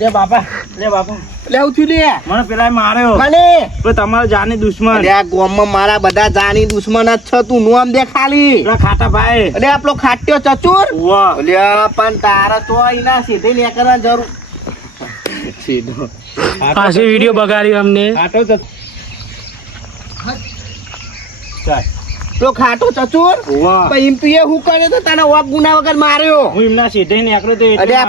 લે બાપા લે બાપા. લેવું થયું લે મને પેલા માર્યો. મને? તો તમારો જાની દુશ્મન. અરે આ મારા બધા જાની દુશ્મન જ છે તું નોમ દે ખાલી. ખાટા ભાઈ. અરે આપણો ખાટ્યો ચચુર. વાહ અલ્યા પણ તારા તો એના સીધી લે કરવા જરૂર. સીધો. પાછી વીડિયો બગાડ્યો અમને. ખાટો તો ચાલ. તો ખાટો ચચુર? પણ એમ તું એ હું કર્યો તો તને ઓપ ગુના વગર માર્યો? હું એમના સીધે નીકળ્યો તો એટલે આ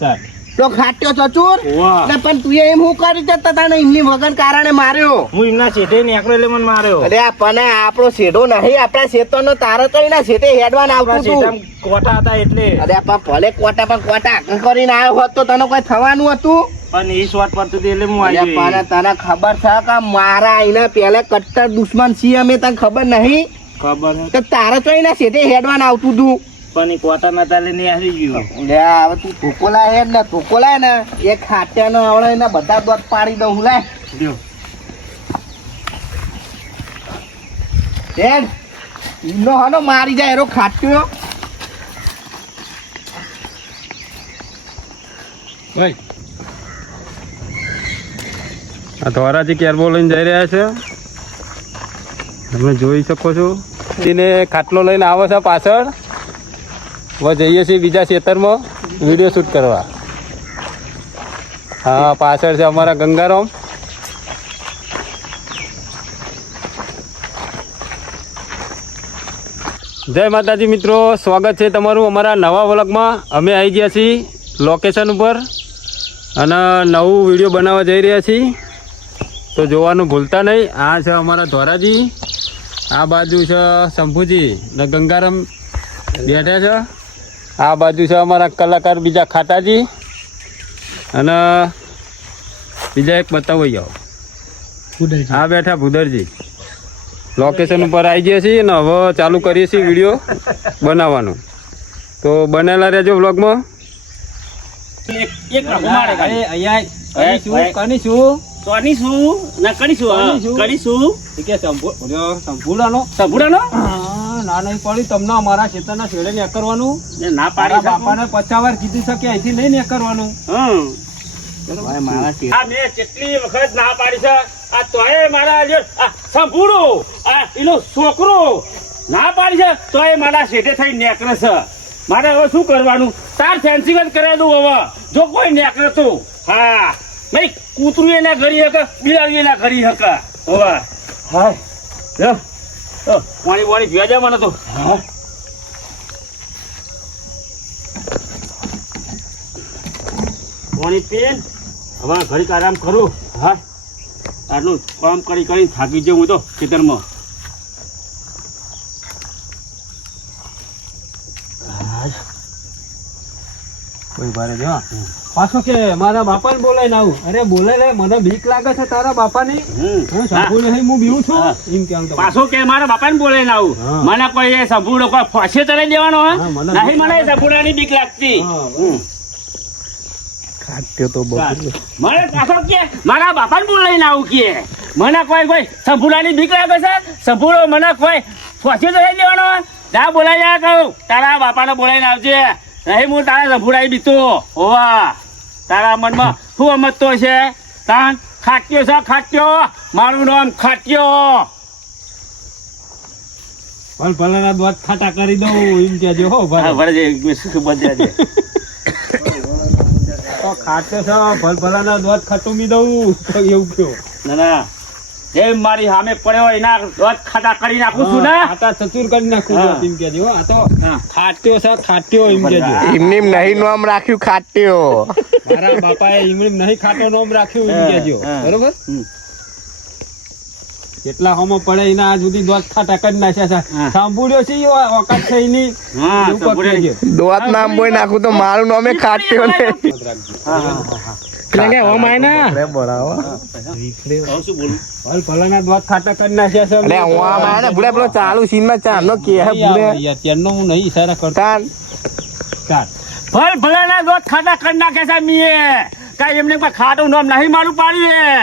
ચાલ. તો ખાટ્યો ચચુર એટલે પણ તું એમ હું કરી છે તને એમની વગર કારણે માર્યો. હું એમના શેઠે નીકળ્યો એટલે મને માર્યો. અરે આ પણ આપણો શેઠો નહીં આપણા શેતરનો તારો તો એના શેઠે હેડવાન આવતું હતું કોટા હતા એટલે. અરે આપણા પણ ભલે કોટા પણ કોટા કરીને આવ્યો હોત તો તને કોઈ થવાનું હતું? પણ એ શોટ પડતું હતું એટલે હું આવી પણ તને ખબર છે કે મારા એના પહેલા કટ્ટર દુશ્મન છીએ અમે તને ખબર નહીં? ખબર તો તારે તો એના શેઠે હેડવાન આવતું હતું પણ એ કોટા નતા એટલે આવી ગયું. લે હવે તું ધોકોલા હેડ ને ધોકોલા ને એ ખાટ્યાનો આવડે એના બધા દોત પાડી દઉં લે જો. હેડ ઇનો હનો મારી જાય એરો ખાટ્યો. આ ધોરાજી કેરબો લઈને જઈ રહ્યા છે. તમે જોઈ શકો છો. એને ખાટલો લઈને આવે છે પાછળ. જઈએ છીએ બીજા ખેતરમાં વીડિયો શૂટ કરવા. હા, પાછળ છે અમારા ગંગારામ. જય માતાજી મિત્રો, સ્વાગત છે તમારું અમારા નવા વ્લોગમાં. અમે આવી ગયા છીએ લોકેશન ઉપર અને નવું વીડિયો બનાવવા જઈ રહ્યા છીએ. તો જોવાનું ભૂલતા નહીં. આ છે અમારા ધોરાજી, આ બાજુ છે શંભુજી ને ગંગારામ બેઠા છે. આ બાજુ છે અમારા કલાકાર બીજા ખાતાજી. અને બીજા એક બતાવો જાઓ હા બેઠા ભુદરજી. લોકેશન ઉપર આવી ગયા છીએ ને હવે ચાલુ કરીએ છીએ વીડિયો બનાવવાનું. તો બનેલા રહેજો વ્લોગમાં. કરીશું, કરીશું ના કરીશું હા? ના નહીં પડી તમને અમારા ખેતરના છેડે ને કરવાનું ના પાડી બાપાને પચાસ વાર કીધું છે કે અહીંથી નહીં ને કરવાનું આ મેં કેટલી વખત ના પાડી છે આ તોય મારા જે આ એનો છોકરો ના પાડી છે તોય મારા શેઠે થઈ નેકરે છે. મારે હવે શું કરવાનું? તાર ફેન્સિંગ જ કરાવી દઉં હવે. જો કોઈ નેકરે તો. હા. નહીં કૂતરું એના ઘરી હક બિલાડી એના ઘરી હક. હવે. હા પાણી વાણી પીવા જાય મને તો. પાણી પીન હવે ઘડીક આરામ કરું. હા. આટલું કામ કરી કરી થાકી જઉં હું તો ખેતરમાં. કોઈ ભારે જો પાછો કે મારા બાપાને બોલાઈને આવું. અરે બોલે રે મને બીક લાગે છે તારા બાપાની. હું સંપૂર્ણ નહીં હું બીવું છું. એમ કેમ પાછો કે મારા બાપાને બોલાય ને આવું મને કોઈ એ સંપૂર્ણ કોઈ ફસે ચડાઈ દેવાનો હા, નહીં મને સંપૂર્ણની બીક લાગતી. ખાટ્યો તો ચાલ. મને પાછો કે મારા બાપાને બોલાઈને આવું કે. મને કોઈ કોઈ સંપૂર્ણની બીક લાગે છે? સંપૂર્ણ મને કોઈ ફસે ચડાઈ દેવાનો જા બોલાઈ જા કહું તારા બાપાને બોલાઈને આવજે. નહીં હું તારા સંપૂર્ણાઈ બીતો હોવા. તારા મનમાં શું સમજતો છે? તાન ખાટ્યો છે ખાટ્યો. મારું નામ ખાટ્યો. ભલ ભલાના દોત ખાટા કરી દઉં એમ કેજો હો ભાઈ ભલે છે, શું બધે છે. તો ખાટે છે ભલ ભલાના દોત ખટુમી દઉં એવું કયો. ના ના. જેમ મારી સામે પડ્યો એના રથ ખાતા કરી નાખું છું ને? ખાટા ચતુર કરી નાખું છું એમ કેજો આ તો ખાટ્યો સર ખાટ્યો એમ કેજો એમને નહીં નામ રાખ્યું ખાટ્યો. મારા બાપાએ ઇંગ્લિશ નહીં ખાટો નામ રાખ્યું એમ કેજો બરોબર. કેટલા હોમો પડે એના આજ સુધી દોત ખાટા કરી નાખ્યા છે. સાંભળ્યો છે એ ઓકાત છે એની. દોત નામ બોય નાખું તો મારું નામે ખાટ્યો ને. હા, હા, હા, હા. કે ઓમ આય ના. હવે શું બોલું ભલ ભલાના દોત ખાટા કરી નાખ્યા છે અરે આયા ને ભૂલે પેલો ચાલુ સીનમાં ચાનો કે હે નહીં આવે યાર, ત્યારનો હું નહીં ઈશારા કરતો. ચાલ ભલ ભલાના દોત ખાટા કરી નાખે છે મીએ કાઈ એમને કોઈ ખાટું નામ નહીં મારું પાડ્યું એ.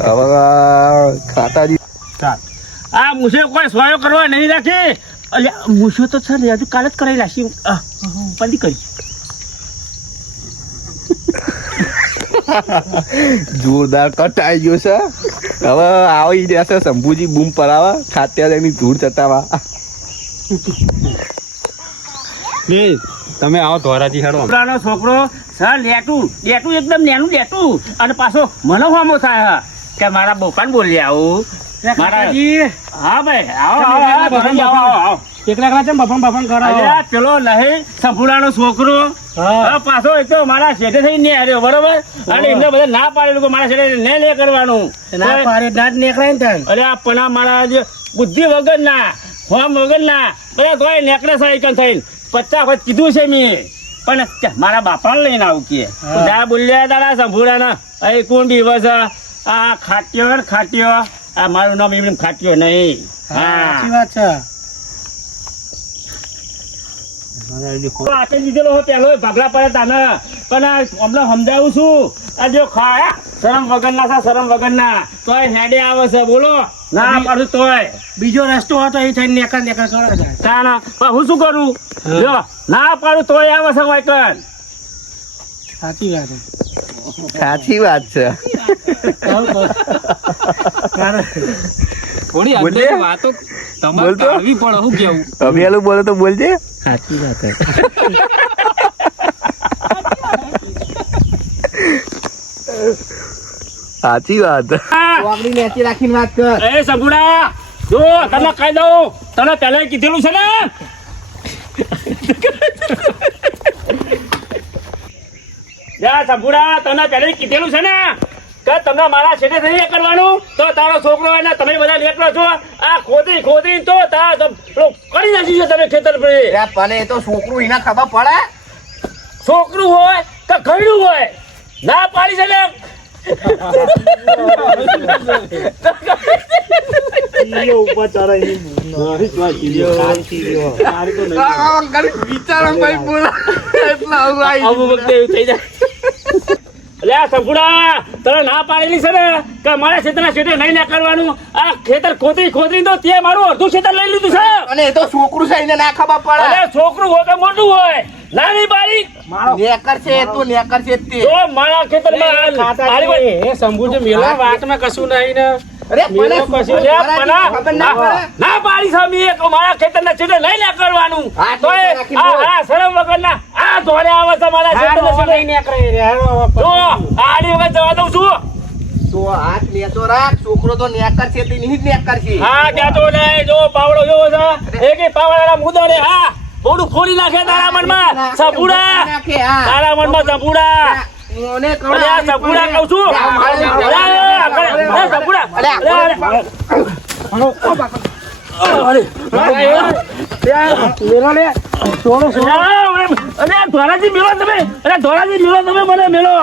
હવે ખાતાજી આ મુસે કોઈ સોયો કરવા નહીં રાખે. અલ્યા મુસો તો છે હજુ કાલ જ કરાવી લાશી પંદી કરી. જોરદાર કટ આવી ગયો છે. હવે આવી જશે શંભુજી બૂમ પરાવા ખાત્યા એની ધૂળ ચટાવા. તમે આવો ધોરાજી હેડો. છોકરાનો છોકરો સર લેટું. લેટું એકદમ નેનું લેટું. અને પાછો મને હોમો થાય કે મારા બોપાને બોલી આવું. હા ભાઈ આવો આવો એકલા એકલા કરો. પેલો છોકરો. પાછો તો મારા શેઠે થઈ ને આવ્યો બરોબર? અને એમને બધા ના પાડે મારા શેઠે ને ને કરવાનું. ના પાડે ના જ નીકળાય ને તને. અરે આ પના મારા જે બુદ્ધિ વગર ના ફોર્મ વગર ના બધા તોય નેકળે સાયકલ થઈને. પચાસ વખત કીધું છે મેં. પણ મારા બાપાને લઈને આવું કે. જા બોલ્યા દાદા સંભુડાના અહીં કોણ દિવસ આ ખાટ્યો ખાટ્યો. આ મારું નામ એમને ખાટ્યો નહીં. સાચી વાત છે. તો દીધેલો હોય પેલો ભાગલા પડે તાને. પણ હમણાં સમજાવું છું. આ જો ખાયા શરમ વગર છે શરમ વગર તોય હેડે આવે છે બોલો. ના પાડું તોય. બીજો રસ્તો હતો એ થઈને નેકળ નેકળ કરો જાય. તાના. પણ હું શું કરું? જો ના પાડું તોય આવે છે વાયકન. સાચી વાત છે. સાચી વાત છે. થોડી. આગળ વાતો તમારે. કાઢવી પડે શું કેવું? બોલે તો બોલજે. સાચી વાત સાચી વાત. ચોકડી નેચી રાખીને વાત કર. એ સગુડા જો તને કહી દઉં તને પહેલા કીધેલું છે ને? જા સંભુડા તને પહેલે કીધેલું છે ને કે તમને મારા છેડે નહીં કરવાનું તો તારો છોકરો એને તમે બધા નીકળો છો. આ ખોદી ખોદી તો તારા તો કરી નાખી છે તમે ખેતર પર પણ એ તો છોકરું એના ખબર પડે. છોકરું હોય કે ઘરડું હોય? ના પાડી છે ને એવું થઈ જાય. એટલે આ સંપૂર્ણ તને ના પાડેલી છે ને? કે મારા ખેતરના ખેતર નહીં ના કરવાનું? આ ખેતર ખોતરી ખોતરી તો તે મારું અડધું ખેતર લઈ લીધું છે. અને એ તો છોકરું છે એને ના ખબર પડે. અરે છોકરું હોય કે મોટું હોય? નાની બારી નેકર છે એ તો નેકર છે તે. જો મારા ખેતરમાં હારી હોય. એ શંભુ જે મેલા વાતમાં કશું નહીં ને. અરે મેલો પણ પછી ખબર ના પડે. ના પાડી સામી એક મારા ખેતરના છેડે નહીં ના કરવાનું હા, તો આ શરમ વગરના આ ધોળે આવે છે મારા ખેતરના છેડે. જો આડી વગર જવા દઉં છું. તો હાથ નેચો રાખ છોકરો તો નેકર છે તે નહીં નેકર છે. હા કહેતો નહીં જો પાવડો જોવો છે. એક પાવડાના હા. નાખે તારા મનમાં. સપુડા. તારા મનમાં સપુડા. અરે આ સપુડા કહું છું. સપુડા અરે, ધોરાજી મેળો તમે. અરે ધોરાજી મેળો તમે મને મેલો